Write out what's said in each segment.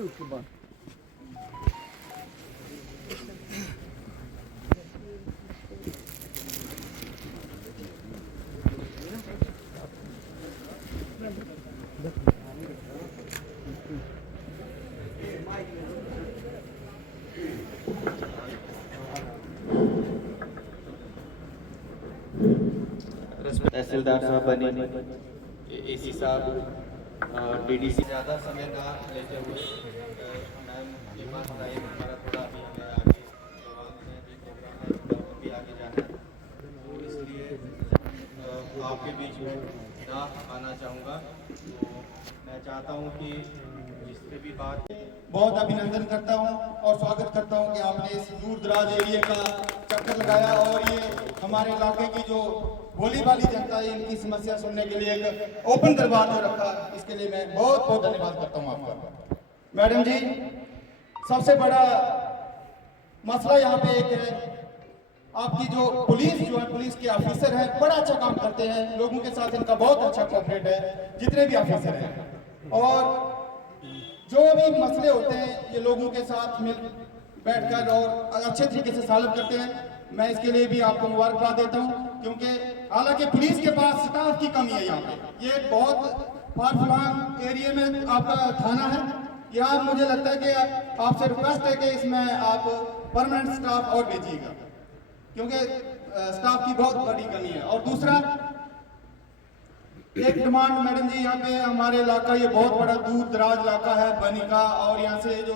उसके बाद तहसीलदार साहब बने, एसी साहब, डीडीसी ज़्यादा समय ना लेते हुए मैम ये बात बताइए कि हमारा थोड़ा अभी हमें आगे प्रोग्राम है, भी प्रोग्राम है, थोड़ा और भी आगे जाना है, तो इसलिए आपके बीच में ना आना चाहूँगा। तो मैं चाहता हूँ कि जिससे भी बात बहुत अभिनंदन करता हूं और स्वागत करता हूं कि आपने इस दूर दराज एरिया का चक्कर लगाया और ये हमारे इलाके की जो भोली भाली जनता है इनकी समस्या सुनने के लिए एक ओपन दरबार जो रखा, इसके लिए मैं बहुत बहुत धन्यवाद करता हूं आपका। मैडम जी, सबसे बड़ा मसला यहाँ पे एक है, आपकी जो है पुलिस के ऑफिसर हैं, बड़ा अच्छा काम करते हैं, लोगों के साथ इनका बहुत अच्छा कोऑपरेट है, जितने भी ऑफिसर हैं, और जो भी मसले होते हैं ये लोगों के साथ मिल बैठकर और अच्छे तरीके से सॉल्व करते हैं। मैं इसके लिए भी आपको मुबारकबाद देता हूं, क्योंकि हालांकि पुलिस के पास स्टाफ की कमी है यहाँ पे। ये बहुत फार फ्लॉन्ग एरिया में आपका थाना है, यहाँ मुझे लगता है कि आपसे रिक्वेस्ट है कि इसमें आप परमानेंट स्टाफ और भेजिएगा, क्योंकि स्टाफ की बहुत बड़ी कमी है। और दूसरा एक डिमांड मैडम जी, यहाँ पे हमारे इलाका ये बहुत बड़ा दूर दराज इलाका है बनी का, और यहाँ से जो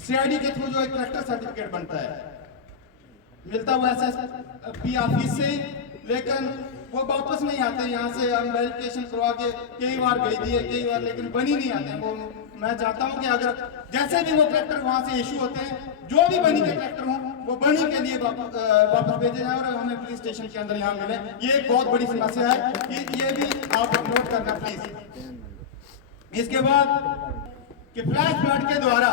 सीआईडी के थ्रू जो एक करेक्टर सर्टिफिकेट बनता है मिलता हुआ एसएसपी ऑफिस से, लेकिन वो वापस नहीं आते। यहाँ से हम वेरिफिकेशन करवा के कई बार भेज दिए, कई बार, लेकिन बनी नहीं आते वो। मैं चाहता हूँ कि अगर जैसे भी वो करेक्टर वहाँ से इशू होते हैं, जो भी बनी के करेक्टर हों वो बनी के लिए वापस भेजे जाए और हमें पुलिस स्टेशन के अंदर यहाँ मिले। ये एक बहुत बड़ी समस्या है कि ये भी आप अपलोड करना प्लीज। इसके बाद कि फ्लैश फ्लड के द्वारा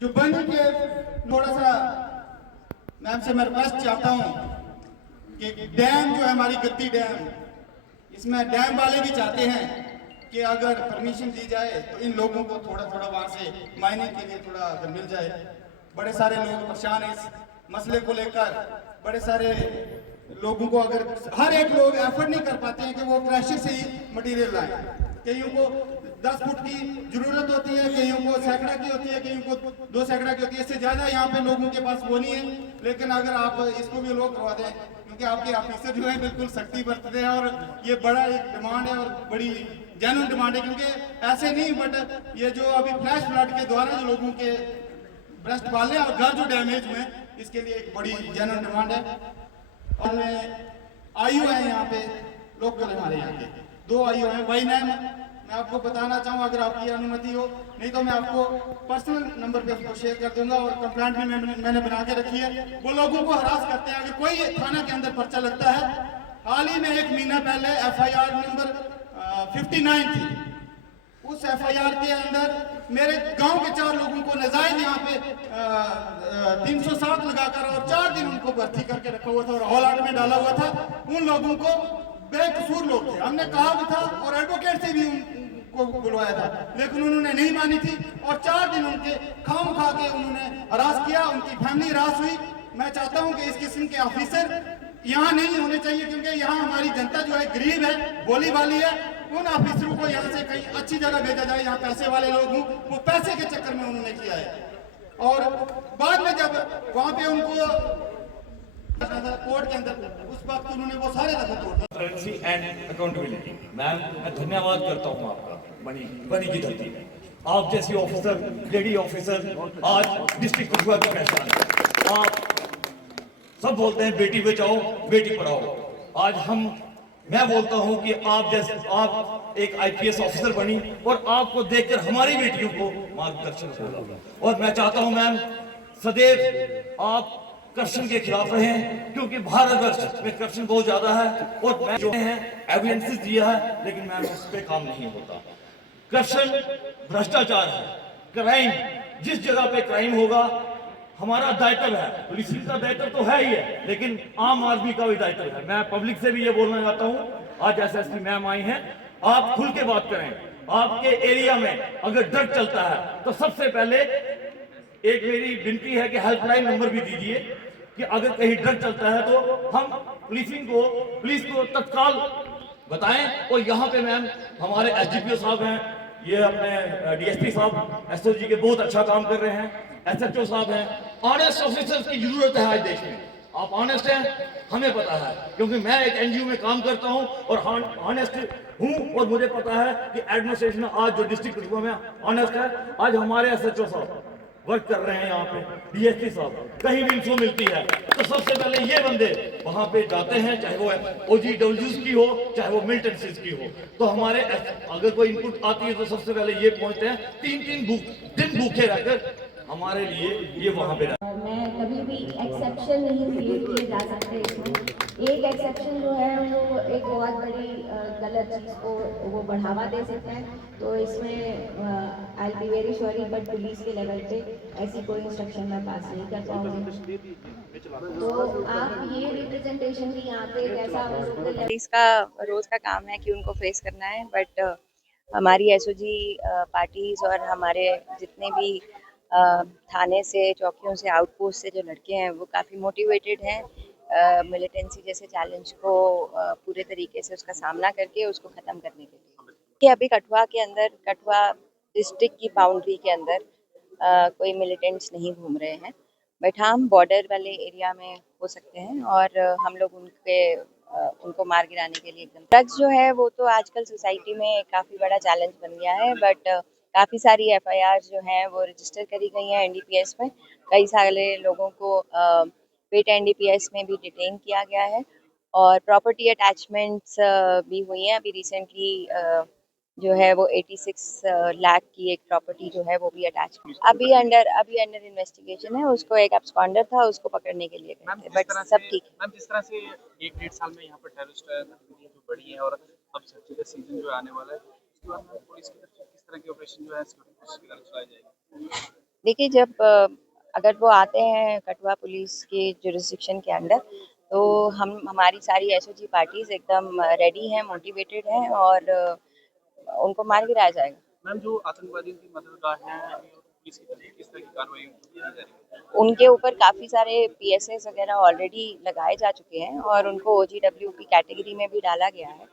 जो बनी के, थोड़ा सा मैम से मैं रिक्वेस्ट चाहता हूँ कि डैम जो है हमारी गद्दी डैम, इसमें डैम वाले भी चाहते हैं कि अगर परमिशन दी जाए तो इन लोगों को थोड़ा थोड़ा वहां से माइनिंग के लिए थोड़ा अगर मिल जाए। बड़े सारे लोग परेशान हैं इस मसले को लेकर, बड़े सारे लोगों को अगर हर एक लोग एफर्ट नहीं कर पाते हैं कि वो क्रैशर से ही मटेरियल लाएं। कईयों को 10 फुट की जरूरत होती है, कईयों को सैकड़ा की होती है, कईयों को 2 सैकड़ा की होती है, इससे ज्यादा यहाँ पे लोगों के पास वो नहीं है। लेकिन अगर आप इसको भी लोग करवा दें, क्योंकि आपके ऑफिसर जो है बिल्कुल सख्ती बरतते हैं, और ये बड़ा एक डिमांड है और बड़ी जेन्युइन डिमांड है, क्योंकि ऐसे नहीं, बट ये जो अभी फ्लैश फ्लड के द्वारा जो लोगों के ब्रेस्ट वाले और घर जो डैमेज हुए, इसके लिए एक बड़ी जेन्युइन डिमांड है। और आयु है यहाँ पे लोकल, हमारे यहाँ के 2 आयु हैं। वही नाम मैं आपको बताना चाहूँ अगर आपकी अनुमति हो, नहीं तो मैं आपको पर्सनल नंबर पे आपको शेयर कर दूंगा, और कंप्लेंट भी मैंने बना के रखी है। वो लोगों को हरास करते हैं। अगर कोई थाना के अंदर पर्चा लगता है, हाल ही में 1 महीना पहले FIR नंबर 59 थी, उस FIR के अंदर मेरे गांव के 4 लोगों को नजायज यहाँ पे 307 लगाकर और 4 दिन उनको भर्ती करके रखा हुआ था और हॉल में डाला हुआ था। उन लोगों को बेकसूर लोग थे, हमने कहा भी था और एडवोकेट से भी उनको बुलवाया था, लेकिन उन्होंने नहीं मानी थी और 4 दिन उनके खाम खा के उन्होंने हरास किया, उनकी फैमिली हरास हुई। मैं चाहता हूं कि इस किस्म के ऑफिसर यहाँ नहीं होने चाहिए, क्योंकि यहाँ हमारी जनता जो है गरीब है, बोली वाली है। उन ऑफिसरों को यहाँ से कहीं अच्छी जगह भेजा जाए, यहाँ पैसे वाले लोग हों, वो पैसे के चक्कर में उन्होंने किया है। और बाद में जब वहाँ पे उनको कोर्ट के अंदर उस वक्त उन्होंने वो सारे दफा तोड़ दिए। Transparency and accountability. मैम, मैं धन्यवाद करता हूँ आपका, बनी की धरती में आप जैसी ऑफिसर, लेडी ऑफिसर आज डिस्ट्रिक्ट कठुआ की पहचान है। आप सब बोलते हैं बेटी बचाओ बेटी पढ़ाओ, आज मैं बोलता हूं कि आप एक IPS ऑफिसर बनी और आपको देखकर हमारी बेटियों को मार्गदर्शन होगा। और मैं चाहता हूं मैम, सदैव आप करप्शन के खिलाफ रहे, क्योंकि भारतवर्ष में करप्शन बहुत ज्यादा है और मैं जो है एविडेंसेस दिया है, लेकिन मैम उस पर काम नहीं होता। करप्शन भ्रष्टाचार है, क्राइम, जिस जगह पे क्राइम होगा हमारा दायित्व है, पुलिस का दायित्व तो है ही है, लेकिन आम आदमी का भी दायित्व है। मैं पब्लिक से भी ये बोलना चाहता हूँ, आज SSP मैम आई हैं, आप खुल के बात करें, आपके एरिया में अगर ड्रग चलता है तो सबसे पहले एक मेरी विनती है कि हेल्पलाइन नंबर भी दीजिए कि अगर कहीं ड्रग चलता है तो हम पुलिस को तत्काल बताएं। और यहाँ पे मैम हमारे एसडीपीओ साहब हैं, ये अपने डीएसपी साहब एसओजी के बहुत अच्छा काम कर रहे हैं, एसएचओ साहब हैं। ऑनेस्ट ऑफिसर्स की जरूरत है आज देश में। आप ऑनेस्ट हैं, हमें पता है, क्योंकि मैं एक एनजीओ में काम करता हूं और ऑनेस्ट हूं और मुझे पता है कि एडमिनिस्ट्रेशन आज जो डिस्ट्रिक्ट कठुआ में ऑनेस्ट है। आज हमारे एसएचओ साहब वर्क कर रहे हैं यहाँ पे, डीएसपी साहब, कहीं भी इन्फो मिलती है तो सबसे पहले ये बंदे वहां पे जाते हैं, चाहे वो ओजीडब्ल्यूज की हो चाहे वो मिलिटेंसीज की हो। तो हमारे अगर कोई इनपुट आती है तो सबसे पहले ये पहुंचते हैं, 3-3 दिन भूखे रहकर हमारे लिए ये वहां पे रहते हैं। मैं कभी भी एक्सेप्शन नहीं क्रिएट किए जा सकते इसमें। एक एक्सेप्शन जो है वो एक बहुत बड़ी गलत चीज़ को वो बढ़ावा दे सकता है। तो इसमें I be very sorry but police के लेवल पे ऐसी कोई इंस्ट्रक्शन मैं पास नहीं कर पाऊंगी। तो आप ये रिप्रेजेंटेशन भी यहाँ पे कैसा पुलिस का रोज का काम है कि उनको फेस करना है, बट हमारी एसओजी पार्टीज और हमारे जितने भी थाने से, चौकियों से, आउटपोस्ट से जो लड़के हैं वो काफ़ी मोटिवेटेड हैं मिलिटेंसी जैसे चैलेंज को पूरे तरीके से उसका सामना करके उसको ख़त्म करने के लिए। कि अभी कठुआ के अंदर, कठुआ डिस्ट्रिक्ट की बाउंड्री के अंदर कोई मिलिटेंट्स नहीं घूम रहे हैं, बट हम बॉर्डर वाले एरिया में हो सकते हैं और हम लोग उनको मार गिराने के लिए एकदम। ड्रग्स जो है वो तो आजकल सोसाइटी में काफ़ी बड़ा चैलेंज बन गया है, बट काफ़ी सारी एफआईआर जो हैं वो रजिस्टर करी गई हैं एनडीपीएस में। कई सारे लोगों को पेट एनडीपीएस में भी डिटेन किया गया है और प्रॉपर्टी अटैचमेंट्स भी हुई हैं। अभी रिसेंटली जो है वो 86 लाख की एक प्रॉपर्टी जो है वो भी अटैच अभी अंडर इन्वेस्टिगेशन है। उसको एक एब्सकॉन्डर था, उसको पकड़ने के लिए गए थे, बट सब ठीक है। मैम, जिस तरह से 1-1.5 साल में यहाँ पर टेररिस्ट गतिविधियाँ जो बढ़ी हैं और अब सर्दी का सीजन जो आने वाला है, उसके बाद में पुलिस की तरफ से किस तरह के ऑपरेशन जो है सिक्योरिटी की तरफ चलाए जाएंगे? देखिए, जब अगर वो आते हैं कठुआ पुलिस के जुरिस्डिक्शन के अंडर, तो हमारी सारी एसओजी पार्टीज एकदम रेडी हैं, मोटिवेटेड हैं और उनको मार गिराया जाएगा। मैम, जो आतंकवादियों की मददगार हैं पुलिस की तरफ से किस तरह की कार्रवाई की जा रही है? उनके ऊपर काफ़ी सारे पीएसएस वगैरह ऑलरेडी लगाए जा चुके हैं और उनको ओजीडब्ल्यू की कैटेगरी में भी डाला गया है।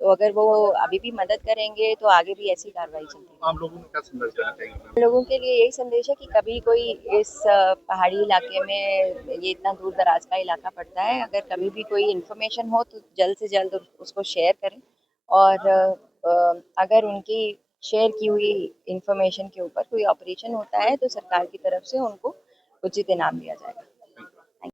तो अगर वो अभी भी मदद करेंगे तो आगे भी ऐसी कार्रवाई चलती है। आम लोगों को क्या संदेश देना चाहिए? हम लोगों के लिए यही संदेश है कि कभी कोई इस पहाड़ी इलाके में, ये इतना दूर दराज का इलाका पड़ता है, अगर कभी भी कोई इन्फॉर्मेशन हो तो जल्द से जल्द उसको शेयर करें और अगर उनकी शेयर की हुई इन्फॉर्मेशन के ऊपर कोई ऑपरेशन होता है तो सरकार की तरफ से उनको उचित इनाम दिया जाएगा।